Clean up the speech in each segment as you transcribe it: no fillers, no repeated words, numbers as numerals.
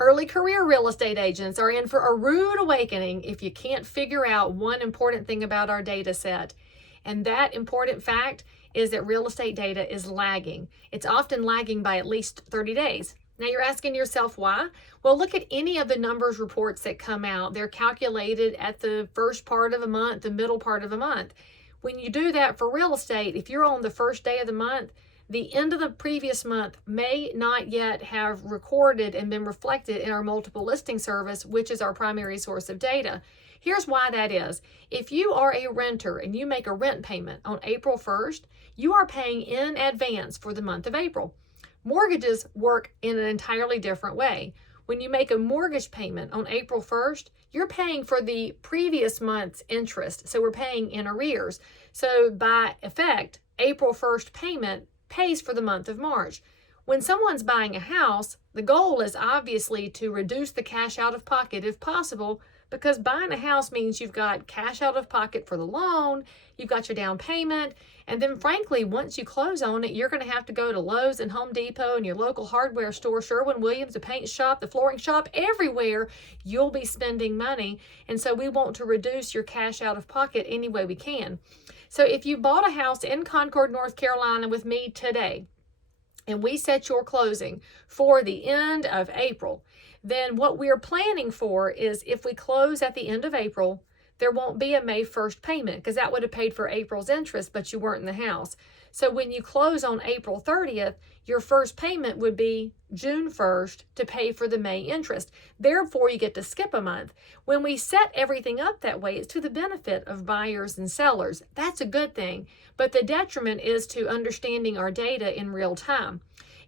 Early career real estate agents are in for a rude awakening if you can't figure out one important thing about our data set. And that important fact is that real estate data is lagging. It's often lagging by at least 30 days. Now you're asking yourself why? Well, look at any of the numbers reports that come out. They're calculated at the first part of a month, the middle part of a month. When you do that for real estate, if you're on the first day of the month, the end of the previous month may not yet have recorded and been reflected in our multiple listing service, which is our primary source of data. Here's why that is. If you are a renter and you make a rent payment on April 1st, you are paying in advance for the month of April. Mortgages work in an entirely different way. When you make a mortgage payment on April 1st, you're paying for the previous month's interest. So we're paying in arrears. So by effect, April 1st payment pays for the month of March. When someone's buying a house, the goal is obviously to reduce the cash out of pocket if possible, because buying a house means you've got cash out of pocket for the loan, you've got your down payment, and then frankly, once you close on it, you're going to have to go to Lowe's and Home Depot and your local hardware store, Sherwin-Williams, the paint shop, the flooring shop, everywhere you'll be spending money. And so we want to reduce your cash out of pocket any way we can. So if you bought a house in Concord, North Carolina with me today, and we set your closing for the end of April, then what we're planning for is if we close at the end of April, there won't be a May 1st payment because that would have paid for April's interest, but you weren't in the house. So when you close on April 30th, your first payment would be June 1st to pay for the May interest. Therefore, you get to skip a month. When we set everything up that way, it's to the benefit of buyers and sellers. That's a good thing. But the detriment is to understanding our data in real time.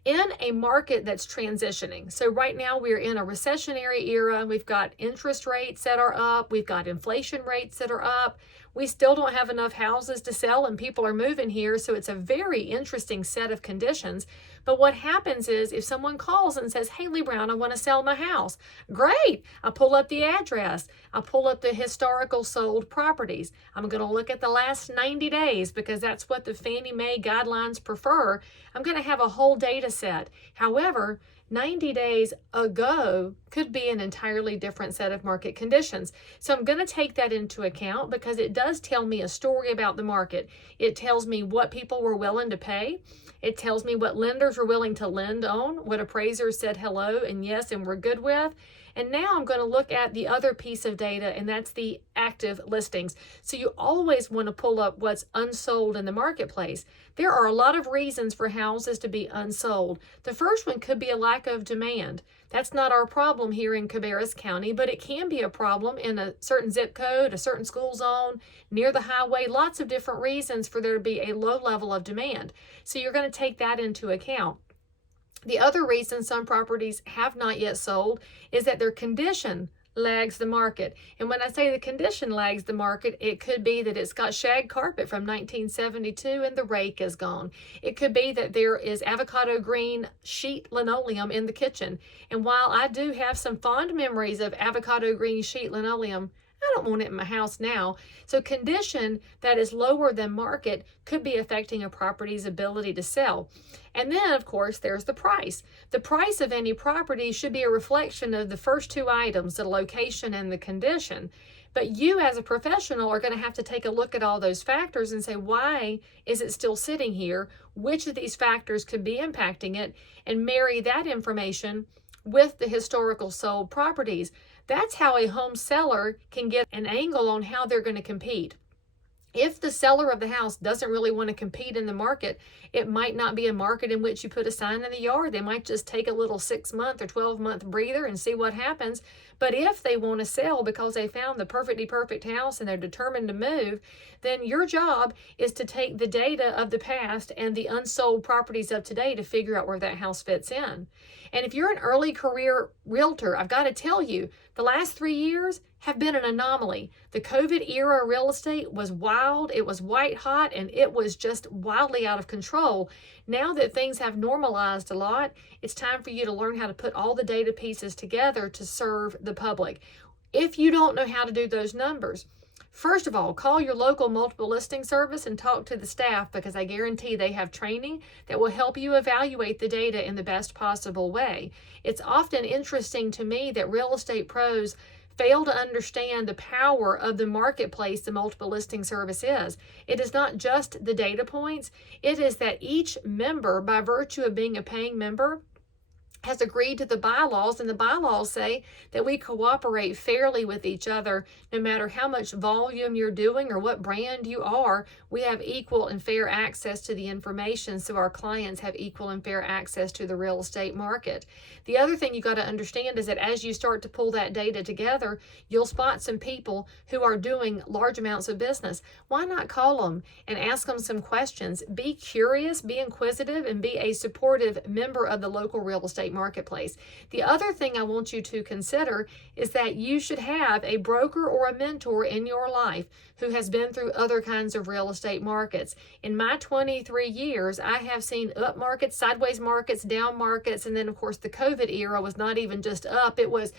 In a market that's transitioning. So right now we're in a recessionary era. We've got interest rates that are up. We've got inflation rates that are up. We still don't have enough houses to sell and people are moving here. So it's a very interesting set of conditions. But what happens is if someone calls and says, hey, Leigh Brown, I want to sell my house. Great. I pull up the address. I pull up the historical sold properties. I'm going to look at the last 90 days because that's what the Fannie Mae guidelines prefer. I'm going to have a whole data set. However, 90 days ago could be an entirely different set of market conditions. So I'm going to take that into account because it does tell me a story about the market. It tells me what people were willing to pay. It tells me what lenders were willing to lend on, what appraisers said hello and yes and we're good with. And now I'm going to look at the other piece of data, and that's the active listings. So you always want to pull up what's unsold in the marketplace. There are a lot of reasons for houses to be unsold. The first one could be a lack of demand. That's not our problem here in Cabarrus County, but it can be a problem in a certain zip code, a certain school zone, near the highway, lots of different reasons for there to be a low level of demand. So you're going to take that into account. The other reason some properties have not yet sold is that their condition lags the market. And when I say the condition lags the market, it could be that it's got shag carpet from 1972 and the rake is gone. It could be that there is avocado green sheet linoleum in the kitchen. And while I do have some fond memories of avocado green sheet linoleum, I don't want it in my house now. So condition that is lower than market could be affecting a property's ability to sell. And then, of course, there's the price. The price of any property should be a reflection of the first two items, the location and the condition. But you as a professional are going to have to take a look at all those factors and say, why is it still sitting here? Which of these factors could be impacting it? And marry that information with the historical sold properties. That's how a home seller can get an angle on how they're going to compete. If the seller of the house doesn't really want to compete in the market, it might not be a market in which you put a sign in the yard. They might just take a little 6-month or 12-month breather and see what happens. But if they want to sell because they found the perfect house and they're determined to move, then your job is to take the data of the past and the unsold properties of today to figure out where that house fits in. And if you're an early career realtor, I've got to tell you, the last 3 years have been an anomaly. The COVID era real estate was wild, it was white hot, and it was just wildly out of control. Now that things have normalized a lot, it's time for you to learn how to put all the data pieces together to serve the public. If you don't know how to do those numbers, First of all, call your local multiple listing service and talk to the staff, because I guarantee they have training that will help you evaluate the data in the best possible way. It's often interesting to me that real estate pros fail to understand the power of the marketplace the multiple listing service is. It is not just the data points, it is that each member, by virtue of being a paying member, has agreed to the bylaws, and the bylaws say that we cooperate fairly with each other. No matter how much volume you're doing or what brand you are, we have equal and fair access to the information, so our clients have equal and fair access to the real estate market. The other thing you got to understand is that as you start to pull that data together, you'll spot some people who are doing large amounts of business. Why not call them and ask them some questions? Be curious, be inquisitive, and be a supportive member of the local real estate marketplace. The other thing I want you to consider is that you should have a broker or a mentor in your life who has been through other kinds of real estate markets. In my 23 years, I have seen up markets, sideways markets, down markets, and then of course the COVID era was not even just up, it was,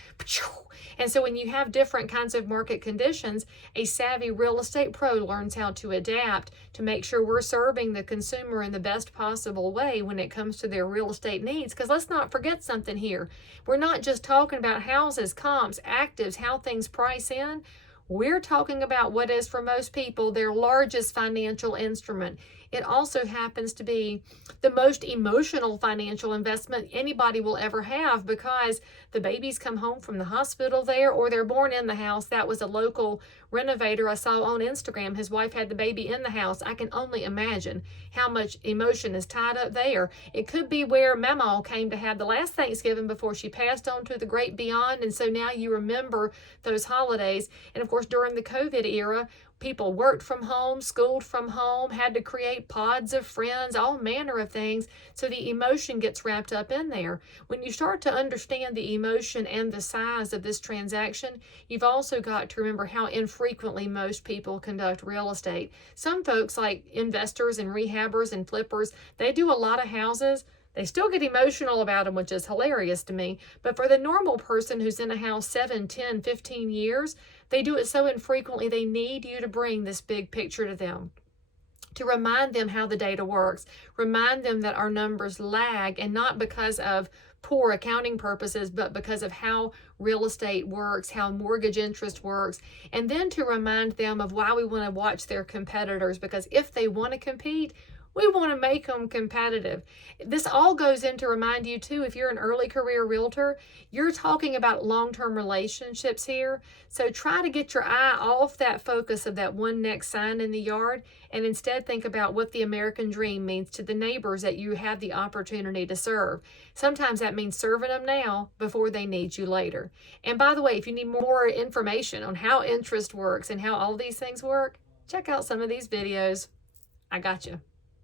and so when you have different kinds of market conditions, a savvy real estate pro learns how to adapt to make sure we're serving the consumer in the best possible way when it comes to their real estate needs. Because let's not forget something here. We're not just talking about houses, comps, actives, how things price in. We're talking about what is, for most people, their largest financial instrument. It also happens to be the most emotional financial investment anybody will ever have, because the babies come home from the hospital there, or they're born in the house. That was a local renovator I saw on Instagram. His wife had the baby in the house. I can only imagine how much emotion is tied up there. It could be where Mama came to have the last Thanksgiving before she passed on to the great beyond, and so now you remember those holidays. And of course, during the COVID era, people worked from home, schooled from home, had to create pods of friends, all manner of things. So the emotion gets wrapped up in there. When you start to understand the emotion and the size of this transaction, you've also got to remember how infrequently most people conduct real estate. Some folks, like investors and rehabbers and flippers, they do a lot of houses. They still get emotional about them, which is hilarious to me. But for the normal person who's in a house 7, 10, 15 years, they do it so infrequently, they need you to bring this big picture to them, to remind them how the data works, remind them that our numbers lag, and not because of poor accounting purposes, but because of how real estate works, how mortgage interest works, and then to remind them of why we want to watch their competitors, because if they want to compete, we want to make them competitive. This all goes in to remind you too, if you're an early career realtor, you're talking about long-term relationships here. So try to get your eye off that focus of that one next sign in the yard, and instead think about what the American dream means to the neighbors that you have the opportunity to serve. Sometimes that means serving them now before they need you later. And by the way, if you need more information on how interest works and how all these things work, check out some of these videos. I got you.